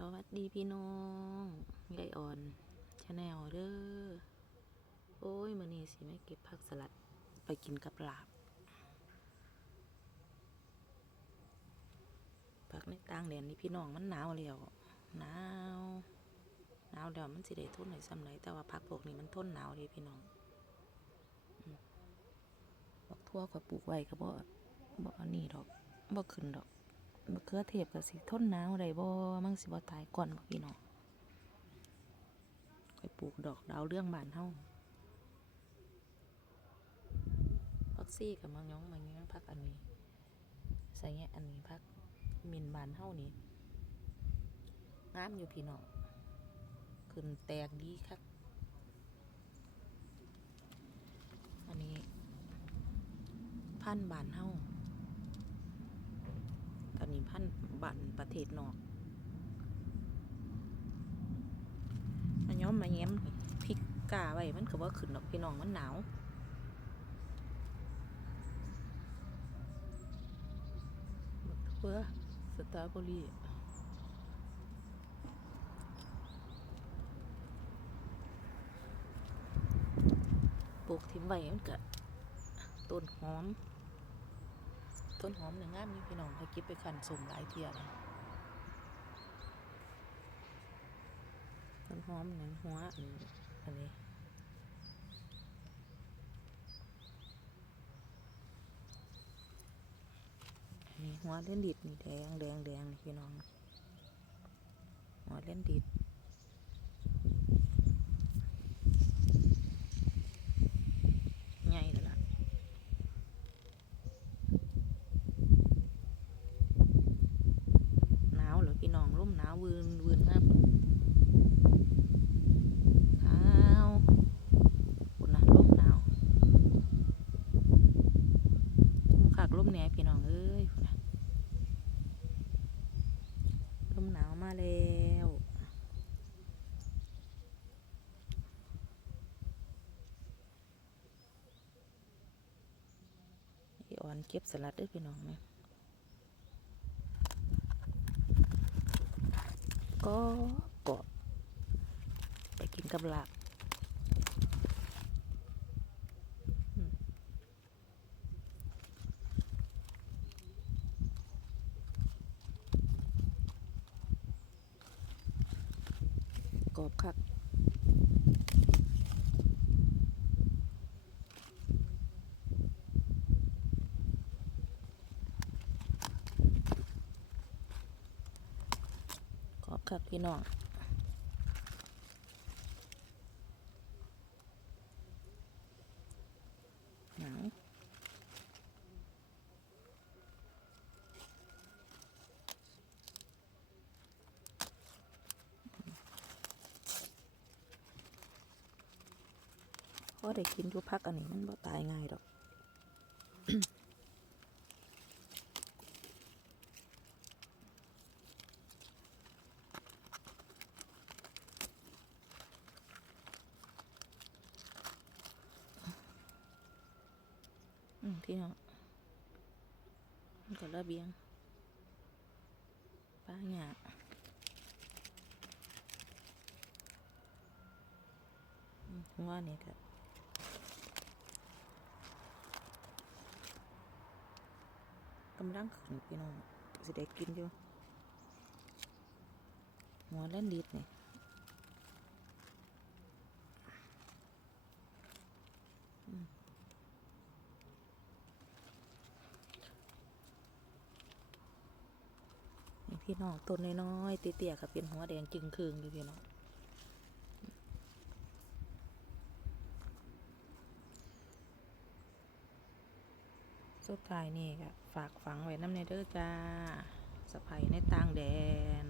สวัสดีพี่น้องยายอ่อนชาแนลเด้อ โอ้ย มื้อนี้สิไม่เก็บผักสลัดไปกินกับลาบ ผักในต่างแดนนี่พี่น้องมันหนาวแล้ว หนาว หนาวแล้วมันสิได้ทนได้ซ้ำไหนแต่ว่าผักพวกนี้มันทนหนาวเดีพี่น้องบักทั่วก็ปลูกไว้ก็บ่บ่อันนี้ดอกบ่ขึ้นดอก มะเขือเทศก็สิทนหนาวได้บ่มั่งสิบ่ตายก่อนบ่พี่น้องไปปลูกดอกดาวเรื่องบ้านเฮาพักซี่กับมังยองมังยองพักอันนี้ใส่แงะอันนี้พักมินบานเฮานี่งามอยู่พี่น้องขึ้นแตกดีคักอันนี้พันบานเฮา พันบันประเทศนอกอันย้อมมาแย้มพริกกาไว้มันก็ว่าขึ้นดอกพี่น้องมันหนาวบักเพื่อสตรอเบอรี่ปลูกทิ้งไว้มันก็ต้นหอม ต้นหอมหนึ่งงามนี่พี่น้องให้เก็บไปขันสมหลายเทียเลยต้นหอมนั้นหัวอันนี้นนี้หัวเล่นดิดนี่แดงแดงแดงนี่พี่น้องหัวเล่นดิดใหญ่แล้วล่ะ หนาวเหรอพี่น้องร่ม หนาววืนวืนมากหนาวคุณนะร่มหนาวขากร่มแหนพี่น้องเอ้ยพุ่นะร่มหนาวมาแล้วอ่อนเก็บสลัดด้วยพี่น้องไหม ก็กดไปกินกับลาบกอบคัก อบคักพี่น้องหนังพอได้กินทุกพักอันนี้มันบ่ตายง่ายดอก อืมพี่น้องมันก็ระเบียงป้าหยาอืมว่านี่ก็กำลังขึ้นพี่น้องสิได้กินอยู่หัวเล่นดิดนี่ พี่น้องต้นน้อยๆเตี้ยๆกับเป็นหัวแดงจึงคืงอยู่พี่น้องสุดท้ายนี่ก็ฝากฝังไว้น้ำในเด้อจ้าสะพายในต่างแดน